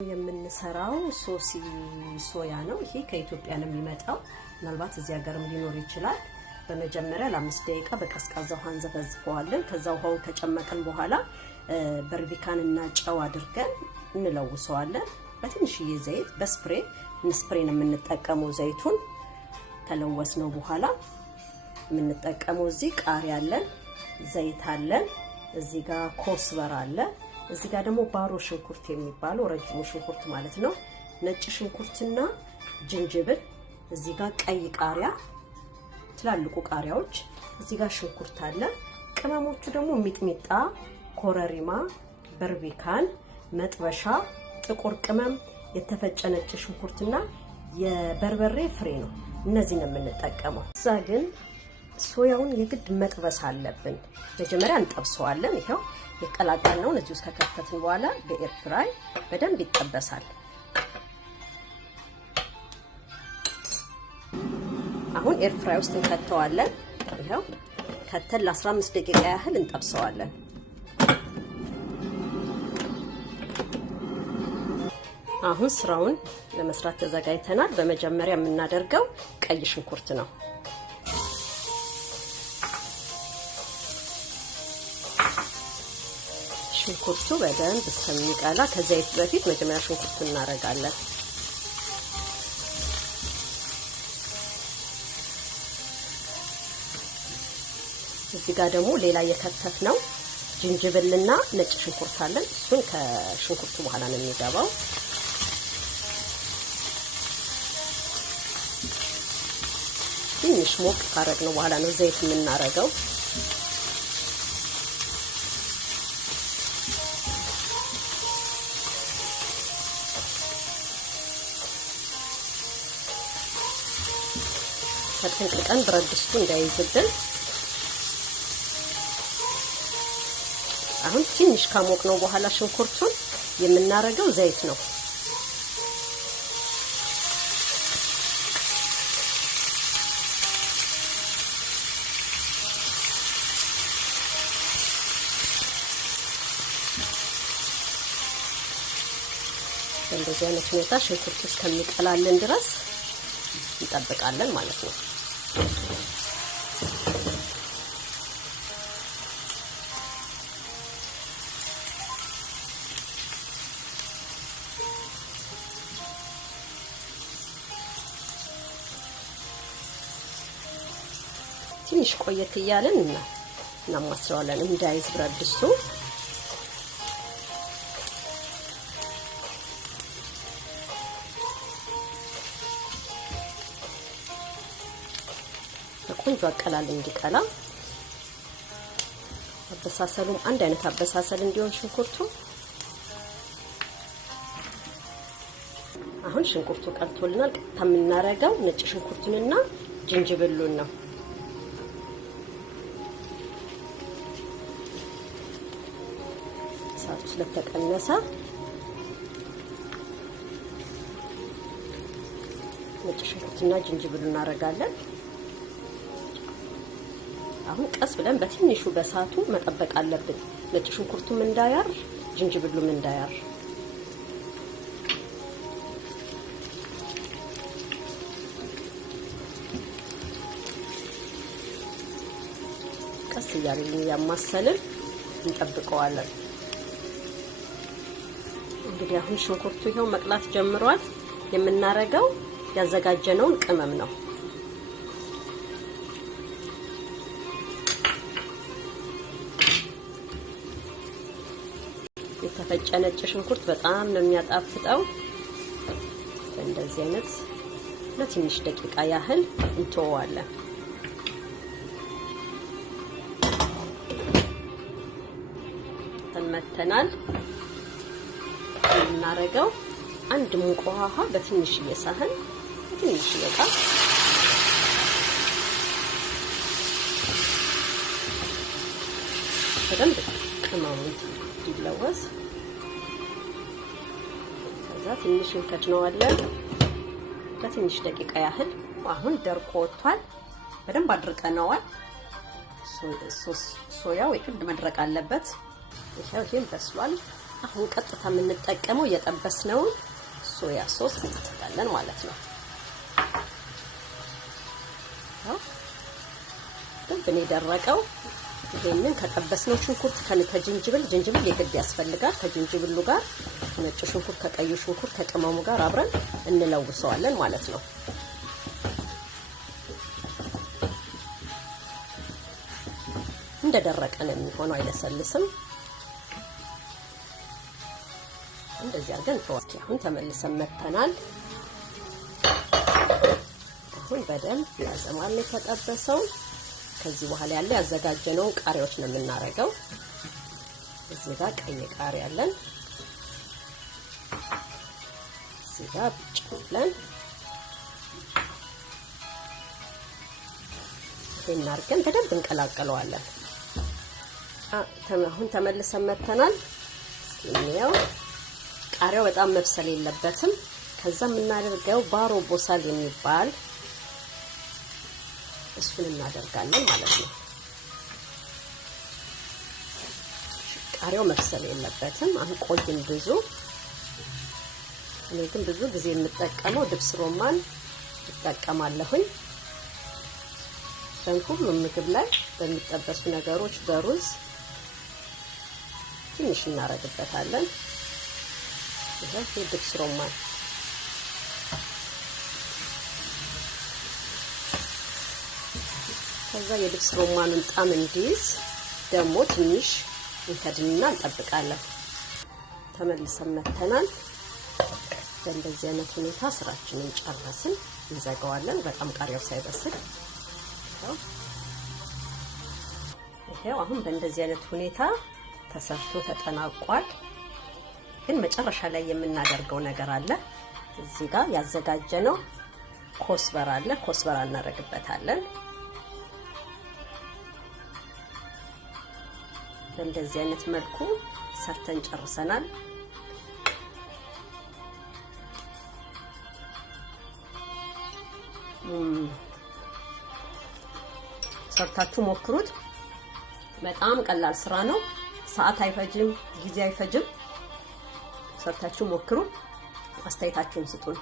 የምንሰራው ሶሲ ሶያ ነው። ይሄ ከኢትዮጵያ ነው የሚመጣው። ምናልባት እዚህ ሀገርም ሊኖር ይችላል። በመጀመሪያ ለ5 ደቂቃ በቀዝቃዛ ውሃ እንዘፈዝፈዋለን። ከዛ ውሃውን ከጨመቀን በኋላ በርቢካን እና ጨው አድርገን እንለውሰዋለን። በትንሽዬ ዘይት በስፕሬይ ነው የምንጠቀመው። ዘይቱን ከለወስነው በኋላ የምንጠቀመው እዚህ ቃሪያ አለን፣ ዘይት አለን፣ እዚህ ጋር ኮስበር አለ፣ እዚህ ጋር ደግሞ ባሮ ሽንኩርት የሚባለው ረጅሙ ሽንኩርት ማለት ነው፣ ነጭ ሽንኩርትና ጅንጅብል፣ እዚህ ጋር ቀይ ቃሪያ፣ ትላልቁ ቃሪያዎች፣ እዚህ ጋር ሽንኩርት አለ። ቅመሞቹ ደግሞ ሚጥሚጣ፣ ኮረሪማ፣ በርቢካን፣ መጥበሻ፣ ጥቁር ቅመም፣ የተፈጨ ነጭ ሽንኩርትና የበርበሬ ፍሬ ነው። እነዚህ ነው የምንጠቀመው። እዛ ግን ሶያውን የግድ መጥበስ አለብን። መጀመሪያ እንጠብሰዋለን። ይሄው የቀላቀልነውን እዚህ ውስጥ ከከተትን በኋላ በኤር ፍራይ በደንብ ይጠበሳል። አሁን ኤር ፍራይ ውስጥ እንከተዋለን። ይሄው ከተን ለ15 ደቂቃ ያህል እንጠብሰዋለን። አሁን ስራውን ለመስራት ተዘጋጅተናል። በመጀመሪያ የምናደርገው ቀይ ሽንኩርት ነው። ሽንኩርቱ በደንብ እስከሚቀላ ከዘይት በፊት መጀመሪያ ሽንኩርቱን እናደርጋለን። እዚህ ጋር ደግሞ ሌላ የከተፍነው ጅንጅብልና ነጭ ሽንኩርት አለን። እሱን ከሽንኩርቱ በኋላ ነው የሚገባው። ትንሽ ሞቅ ካረግነው በኋላ ነው ዘይት የምናረገው። ተጠንቅቀን ብረት ድስቱ እንዳይዝብን። አሁን ትንሽ ካሞቅነው በኋላ ሽንኩርቱን የምናረገው ዘይት ነው። እንደዚህ አይነት ሁኔታ ሽንኩርቱ እስከሚቀላልን ድረስ እንጠብቃለን ማለት ነው። ትንሽ ቆየት እያለን እናማስለዋለን እንዳይዝ ብረት ድስቱ። ቆንጆ አቀላል እንዲቀላ አበሳሰሉም አንድ አይነት አበሳሰል እንዲሆን ሽንኩርቱ። አሁን ሽንኩርቱ ቀልቶልናል። ቀጥታ የምናረገው ነጭ ሽንኩርቱንና ጅንጅብሉን ነው። እሳቱ ስለተቀነሰ ነጭ ሽንኩርቱና ጅንጅብሉን እናረጋለን። አሁን ቀስ ብለን በትንሹ በሳቱ መጠበቅ አለብን። ነጭ ሽንኩርቱም እንዳያር፣ ጅንጅብሉም እንዳያር። ቀስ እያልን ያማሰልን እንጠብቀዋለን። እንግዲህ አሁን ሽንኩርቱ ይሄው መቅላት ጀምሯል። የምናረገው ያዘጋጀነውን ቅመም ነው። የተፈጨ ነጭ ሽንኩርት በጣም ነው የሚያጣፍጠው። እንደዚህ አይነት ለትንሽ ደቂቃ ያህል እንተወዋለን። ተመተናል። እናረጋው አንድ ሙቅ ውሃ በትንሽ የሳህን በትንሽ እቃ በደንብ ቅመሙ እንዲለወስ ከዛ ትንሽ እንከድነዋለን ለትንሽ ደቂቃ ያህል። አሁን ደርቆ ወጥቷል። በደንብ አድርቀነዋል። ሶያው የግድ መድረቅ አለበት። ይሄም በስሏል። አሁን ቀጥታ የምንጠቀመው የጠበስነው ሶያ ሶስ እንጠቀማለን ማለት ነው። በእኔ ደረቀው ይሄንን ከጠበስነው ሽንኩርት ከጅንጅብል የግድ ያስፈልጋል። ከጅንጅብሉ ጋር ነጭ ሽንኩርት ከቀዩ ሽንኩርት ከቅመሙ ጋር አብረን እንለውሰዋለን ማለት ነው። እንደደረቀ ነው የሚሆነው፣ አይለሰልስም። እንደዚህ አድርገን ተወስኪ አሁን ተመልሰን መተናል። አሁን በደንብ ያዘማል የተጠበሰው። ከዚህ በኋላ ያለ ያዘጋጀነውን ቃሪያዎች ነው የምናረገው። እዚህ ጋር ቀይ ቃሪያ አለን፣ እዚህ ጋር ቢጫ አለን። ይሄን አድርገን በደንብ እንቀላቅለዋለን። አሁን ተመልሰን መተናል። እስኪው ቃሪያው በጣም መብሰል የለበትም። ከዛ የምናደርገው ባሮ ቦሳል የሚባል እሱን እናደርጋለን ማለት ነው። ቃሪያው መብሰል የለበትም። አንቆይም ብዙ። እኔ ግን ብዙ ጊዜ የምጠቀመው ድብስ ሮማን እጠቀማለሁኝ። በሁሉም ምግብ ላይ በሚጠበሱ ነገሮች በሩዝ ትንሽ እናረግበታለን። ይሄ ድብስ ሮማን ከዛ የድብስ ሮማኑን ጣም እንዲይዝ ደግሞ ትንሽ እንከድንና እንጠብቃለን። ተመልሰን መተናል። በእንደዚህ አይነት ሁኔታ ስራችንን ጨረስን፣ እንዘጋዋለን። በጣም ቃሪያው ሳይበስል ይሄው አሁን በእንደዚህ አይነት ሁኔታ ተሰርቶ ተጠናቋል። ግን መጨረሻ ላይ የምናደርገው ነገር አለ። እዚህ ጋር ያዘጋጀነው ኮስበራ አለ። ኮስበራ እናደርግበታለን። በእንደዚህ አይነት መልኩ ሰርተን ጨርሰናል። ሰርታችሁ ሞክሩት። በጣም ቀላል ስራ ነው። ሰዓት አይፈጅም፣ ጊዜ አይፈጅም። ሰርታችሁ ሞክሩ። አስተያየታችሁን ስጡን።